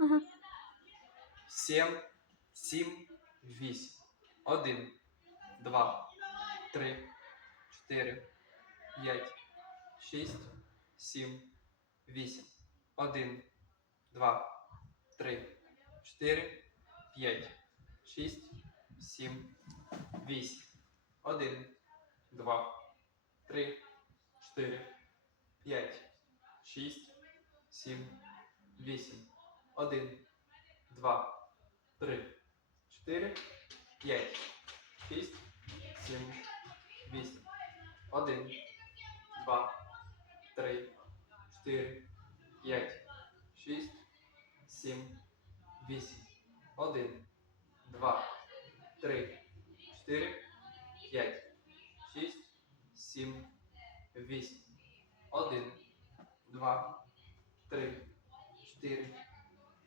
Угу. Сім, сім, вісім. Один, два, три, чотири, п'ять, шість, сім, вісім. Один, два, три, чотири, п'ять, шість, сім, вісім. Один, два, три, чотири, п'ять, шість, сім, вісім. Один, два, три, чотири, п'ять, шість, сім, вісім. Один, два, три, чотири, п'ять, шість, сім, вісім. Один, два, три, чотири, п'ять, шість, сім, вісім. Один, два, три, чотири,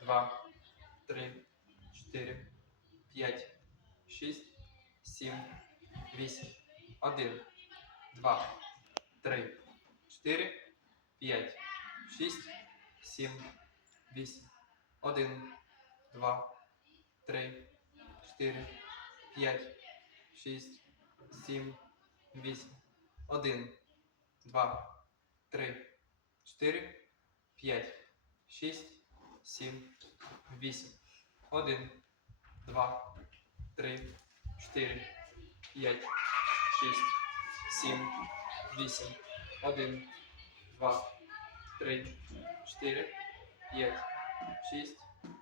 два, три, чотири, п'ять, шість, сім, вісім. Один, два, три, чотири, п'ять, шість, сім, вісім. Один, два, три, чотири, п'ять, шість, сім, вісім. Один, два, три, чотири, п'ять, шість, сім, вісім. Один, два, три, чотири, п'ять, шість, сім, вісім. Один, два, три, чотири, п'ять, шість,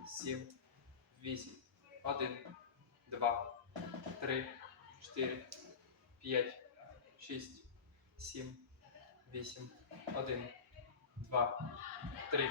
сім, вісім. Один, два, три, чотири, п'ять, шість, сім, вісім. Один, два, три,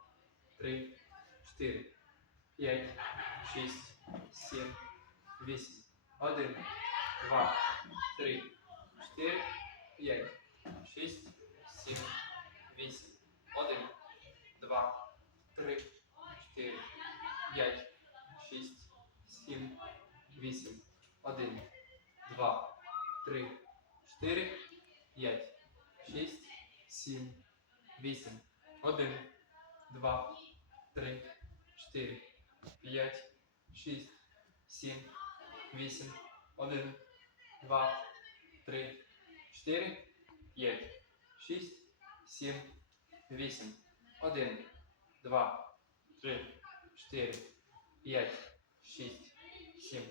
три, чотири, п'ять, шість, сім, вісім. Один, два, три, чотири, п'ять, шість, сім, вісім. Один, два, три, чотири, п'ять, шість, сім, вісім. Один, два, три, чотири, п'ять, шість, сім, вісім. Один, два, три, чотири, п'ять, шість, сім, вісім. Один, два, три, чотири, п'ять, шість, сім, вісім. Один, два, три, чотири, п'ять, шість, сім,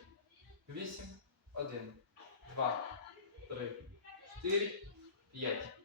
вісім. Один, два, три, чотири, п'ять.